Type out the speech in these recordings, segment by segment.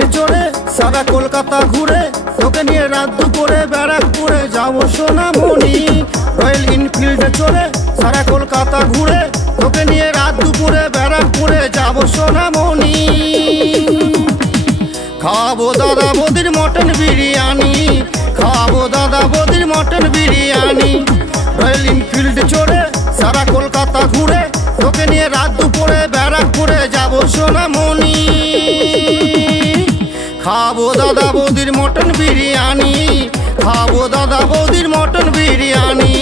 এনফিল্ড চড়ে সারা কলকাতা ঘুরে তোকে নিয়ে রাত দুপুরে ব্যারাকপুরে যাবো সোনামণি। রয়্যাল এনফিল্ড চড়ে সারা কলকাতা ঘুরে তোকে নিয়ে রাত দুপুরে ব্যারাকপুরে যাবো সোনামণি। খাবো দাদা বৌদির মটন বিরিয়ানি, খাবো দাদা বৌদির মটন বিরিয়ানি। রয়্যাল এনফিল্ড চড়ে সারা কলকাতা ঘুরে তোকে নিয়ে রাত দুপুরে ব্যারাকপুরে যাবো সোনামণি। খাবো দাদা বৌদির মটন বিরিয়ানি, খাবো দাদা বৌদির মটন বিরিয়ানি।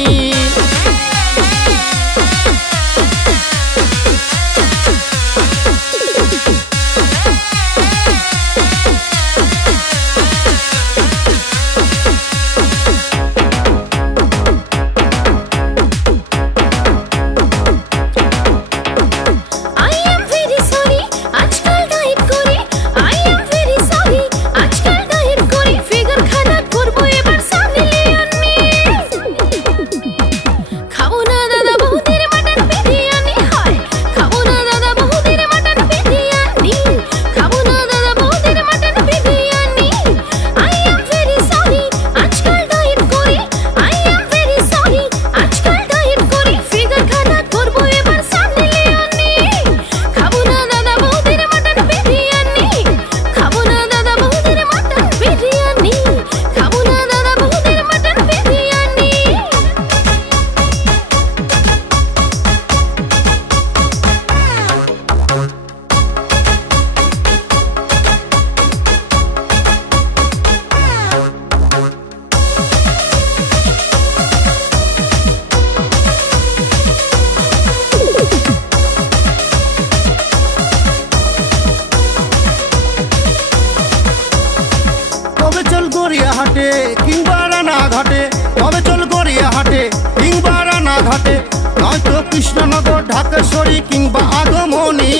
গড়িয়াহাটে কিংবা রানাঘাটে, তবে চল গড়িয়াহাটে কিংবা রানাঘাটে, নয়তো কৃষ্ণনগর ঢাকেশ্বরী কিংবা আগমনী।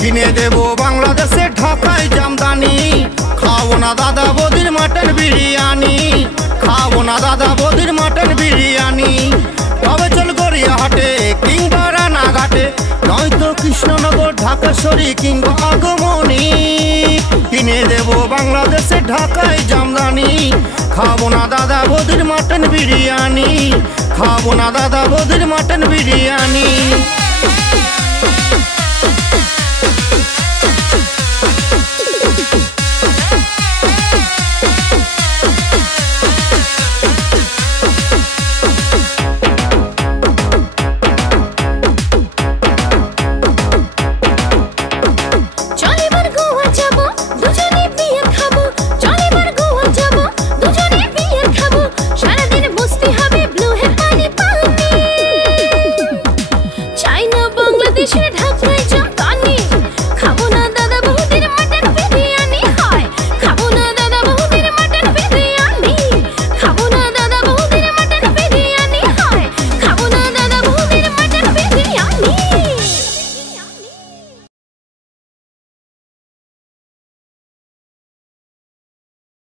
কিনে দেবো বাংলাদেশে ঢাকায় জামদানি, খাবো না দাদা বৌদির মটন বিরিয়ানি, খাবো না দাদা বৌদির মটন বিরিয়ানি। তবে চল গড়িয়াহাটে কিংবা রানাঘাটে, নয়তো কৃষ্ণনগর ঢাকেশ্বরী কিংবা আগমনী। কিনে দেবো বাংলাদেশে ঢাকায় জামদানি, খাবো না দাদা বৌদির মটন বিরিয়ানি, খাবো না দাদা বৌদির মটন বিরিয়ানি।